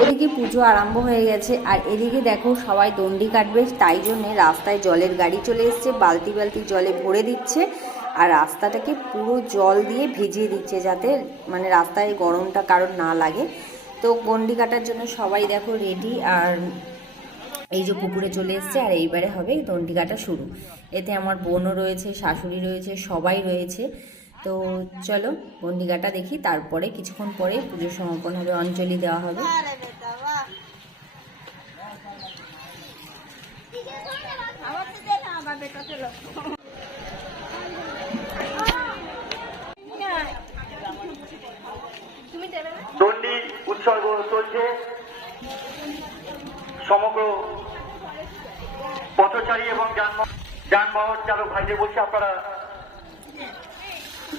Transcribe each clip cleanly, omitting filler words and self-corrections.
ওদিকে পুজো আরম্ভ হয়ে গেছে, আর এদিকে দেখো সবাই দণ্ডি কাটবে, তাই জন্যে রাস্তায় জলের গাড়ি চলে এসছে, বালতি বালতি জলে ভরে দিচ্ছে আর রাস্তাটাকে পুরো জল দিয়ে ভিজিয়ে দিচ্ছে, যাতে মানে রাস্তায় গরমটা কারণ না লাগে। তো গন্ডি কাটার জন্য সবাই দেখো রেডি, আর এই যে পুকুরে চলে এসছে, আর এইবারে হবে দণ্ডি কাটা শুরু। এতে আমার বোনও রয়েছে, শাশুড়ি রয়েছে, সবাই রয়েছে। তো চলো গন্ডি কাটা দেখি, তারপরে কিছুক্ষণ পরে পুজো সমাপন হবে, অঞ্জলি দেওয়া হবে। দণ্ডি উৎসর্গ চলছে। সমগ্র পথচারী এবং যানবাহন চালক ভাইদের বলছি, আপনারা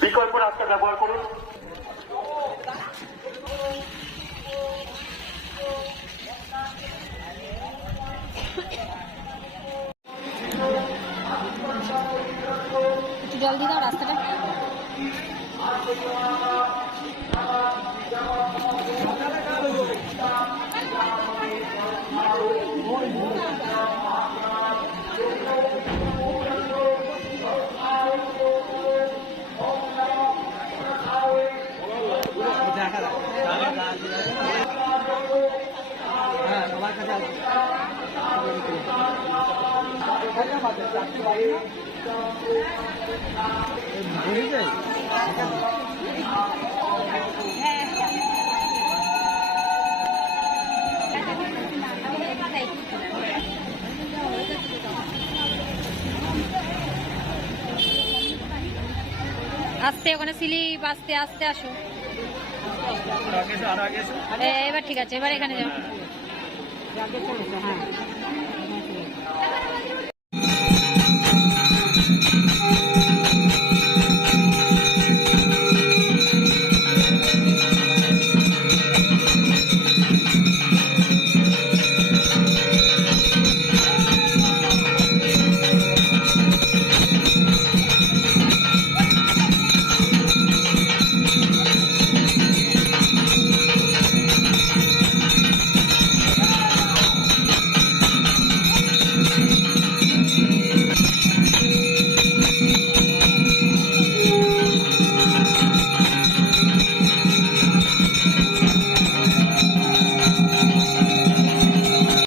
বিকল্প রাস্তা ব্যবহার করুন। একটু জল দিয়ে দাও রাস্তাটা। আস্তে, ওখানে স্লিপ, আস্তে আস্তে আসো। এবার ঠিক আছে, এবার এখানে যাও।